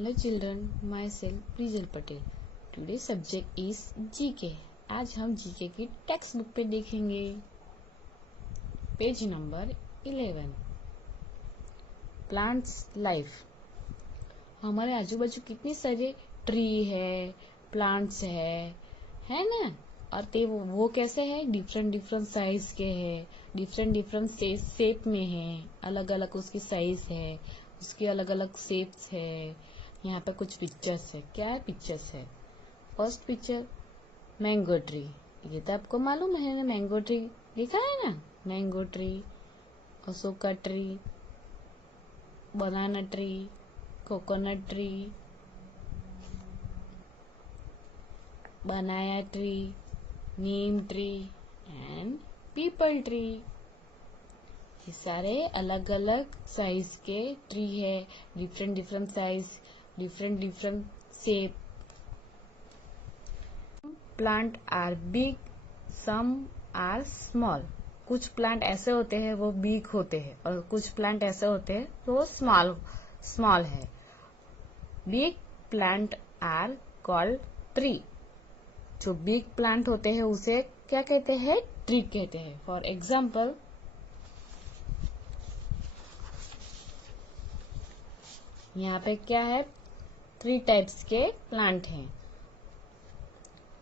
Hello children, myself Prijal Patel. Today's subject is GK. आज हम GK की text book पे देखेंगे पेज नंबर 11 प्लांट्स लाइफ। हमारे आजू बाजू कितनी सारे ट्री है, प्लांट्स है ना। और ते वो कैसे है, डिफरेंट डिफरेंट साइज के है, डिफरेंट डिफरेंट शेप में है, अलग अलग उसकी साइज है, उसकी अलग अलग शेप्स है। यहाँ पे कुछ पिक्चर्स है। क्या है पिक्चर्स है? First picture mango tree. ये तो आपको मालूम है ना, मैंगो ट्री देखा है ना। Mango tree, Ashoka tree, banana tree, coconut tree, banyan tree, neem tree and peepal tree. ये सारे अलग अलग साइज के ट्री है, different different size, different different shape. Plant are big, some are small. कुछ प्लांट ऐसे होते हैं वो बिग होते हैं और कुछ प्लांट ऐसे होते हैं तो वो स्मॉल है। Big plant are called tree. जो बिग प्लांट होते हैं उसे क्या कहते हैं? ट्री कहते हैं। फॉर एग्जाम्पल, यहाँ पे क्या है, 3 टाइप्स के प्लांट हैं।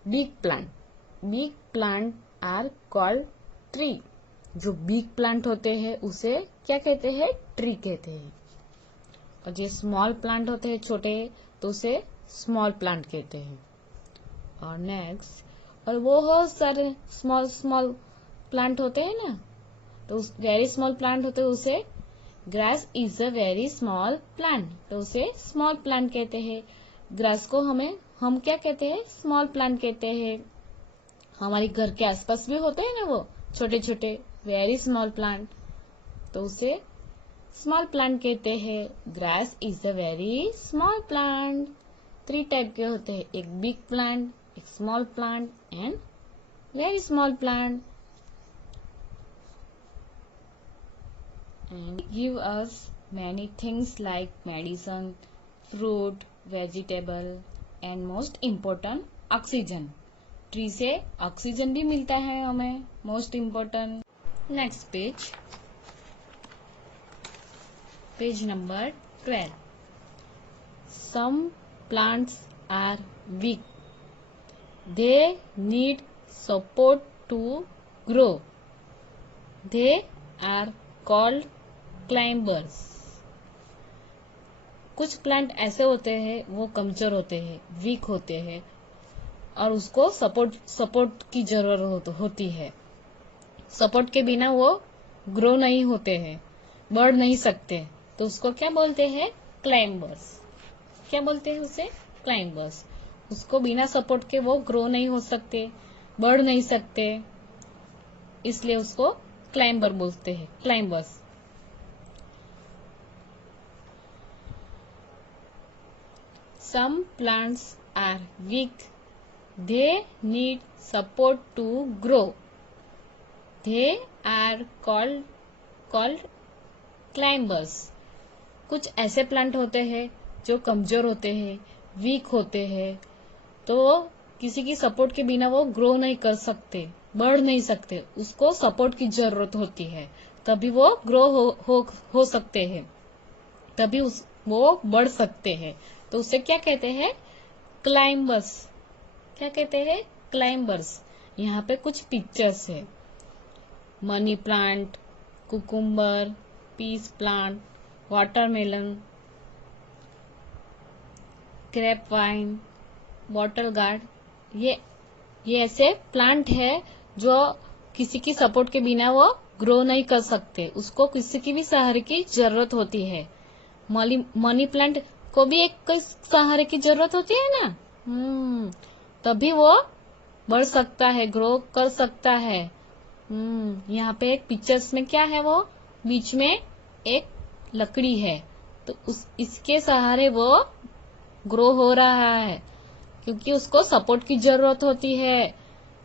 Big plant are called tree. जो बिग प्लांट होते हैं उसे क्या कहते हैं? ट्री कहते हैं। और जो स्मॉल प्लांट होते हैं छोटे, तो उसे स्मॉल प्लांट कहते हैं। और नेक्स्ट, और वो बहुत सारे स्मॉल प्लांट होते हैं ना, तो वेरी स्मॉल प्लांट होते हैं उसे grass is a very small plant, तो उसे स्मॉल प्लांट कहते हैं। ग्रास को हम क्या कहते हैं? स्मॉल प्लांट कहते हैं। हमारे घर के आसपास भी होते हैं ना वो छोटे छोटे वेरी स्मॉल प्लांट, तो उसे स्मॉल प्लांट कहते हैं। Grass is a very small plant. 3 type के होते हैं, एक बिग प्लांट, एक small plant and very small plant. And give us many things like medicine, fruit, vegetable and most important oxygen. Tree से oxygen भी मिलता है हमें, most important. Next page number 12। Some plants are weak, they need support to grow, they are called climbers. कुछ plant ऐसे होते हैं वो कमजोर होते हैं, वीक होते हैं और उसको सपोर्ट की जरूरत होती है। सपोर्ट के बिना वो ग्रो नहीं होते हैं, बढ़ नहीं सकते, तो उसको क्या बोलते हैं? क्लाइंबर्स। क्या बोलते हैं उसे? क्लाइंबर्स। उसको बिना सपोर्ट के वो ग्रो नहीं हो सकते, बढ़ नहीं सकते, इसलिए उसको क्लाइंबर बोलते हैं, climbers. Some plants are weak, they need support to grow, they are called climbers. कुछ ऐसे प्लांट होते हैं जो कमजोर होते हैं, वीक होते हैं, तो किसी की सपोर्ट के बिना वो ग्रो नहीं कर सकते, बढ़ नहीं सकते, उसको सपोर्ट की जरूरत होती है, तभी वो ग्रो हो सकते हैं, तभी वो बढ़ सकते हैं, तो उसे क्या कहते हैं? क्लाइंबर्स। क्या कहते हैं? क्लाइंबर्स। यहाँ पे कुछ पिक्चर्स है। Money plant, cucumber, peace plant, watermelon, grape vine, bottle gourd. ये ऐसे प्लांट है जो किसी की सपोर्ट के बिना वो ग्रो नहीं कर सकते, उसको किसी की भी सहारे की जरूरत होती है। मनी प्लांट को भी एक सहारे की जरूरत होती है ना, तभी वो बढ़ सकता है, ग्रो कर सकता है। यहाँ पे एक पिक्चर्स में क्या है, वो बीच में एक लकड़ी है, तो इसके सहारे वो ग्रो हो रहा है, क्योंकि उसको सपोर्ट की जरूरत होती है,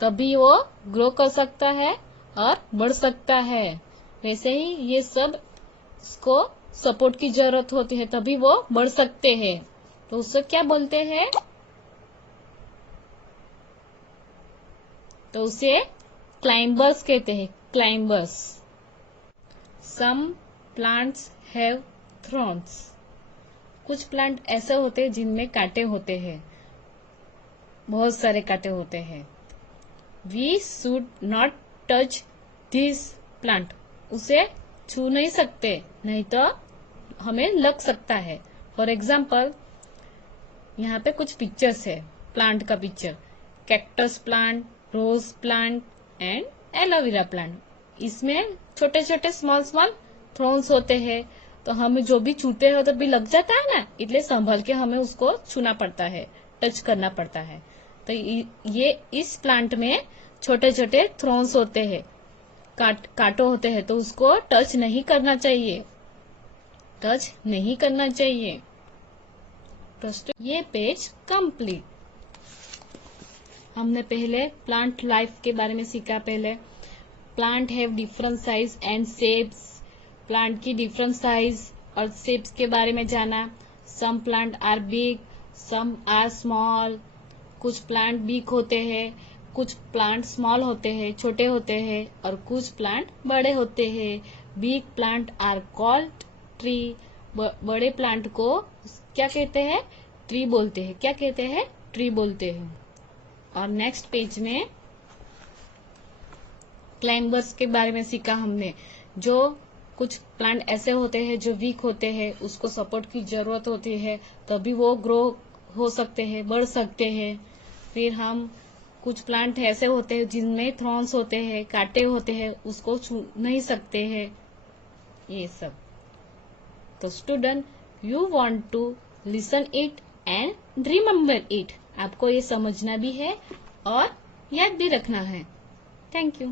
तभी वो ग्रो कर सकता है और बढ़ सकता है। वैसे ही ये सब इसको सपोर्ट की जरूरत होती है, तभी वो बढ़ सकते हैं, तो उससे क्या बोलते हैं? तो उसे क्लाइंबर्स कहते हैं, climbers. Some plants have thorns. कुछ प्लांट ऐसे होते हैं जिनमें कांटे होते हैं, बहुत सारे कांटे होते हैं। We should not touch this plant. उसे छू नहीं सकते, नहीं तो हमें लग सकता है। फॉर एग्जाम्पल, यहाँ पे कुछ पिक्चर्स है, प्लांट का picture, cactus plant, rose plant and aloe vera plant. इसमें छोटे छोटे स्मॉल स्मॉल थ्रोन्स होते हैं, तो हम जो भी छूते हैं तो भी लग जाता है ना, इसलिए संभल के हमें उसको छूना पड़ता है, टच करना पड़ता है। तो ये इस प्लांट में छोटे छोटे थ्रोन्स होते हैं, कांटो होते हैं, तो उसको टच नहीं करना चाहिए, टच नहीं करना चाहिए। ये पेज कंप्लीट। हमने पहले प्लांट लाइफ के बारे में सीखा। पहले plant have different size and shapes, plant की डिफरेंट साइज और शेप्स के बारे में जाना। Some plant are big, some are small. कुछ प्लांट बिग होते हैं, कुछ प्लांट स्मॉल होते हैं, छोटे होते हैं, और कुछ प्लांट बड़े होते हैं। Big plant are called tree. बड़े प्लांट को क्या कहते हैं? ट्री बोलते हैं। क्या कहते हैं? ट्री बोलते हैं। और नेक्स्ट पेज में क्लाइंबर्स के बारे में सीखा हमने। जो कुछ प्लांट ऐसे होते हैं जो वीक होते हैं, उसको सपोर्ट की जरूरत होती है, तभी वो ग्रो हो सकते हैं, बढ़ सकते हैं। फिर हम कुछ प्लांट ऐसे होते हैं जिनमें थॉर्न्स होते हैं, कांटे होते हैं, उसको छू नहीं सकते हैं, ये सब। तो student, you want to listen it and remember it. आपको ये समझना भी है और याद भी रखना है। Thank you.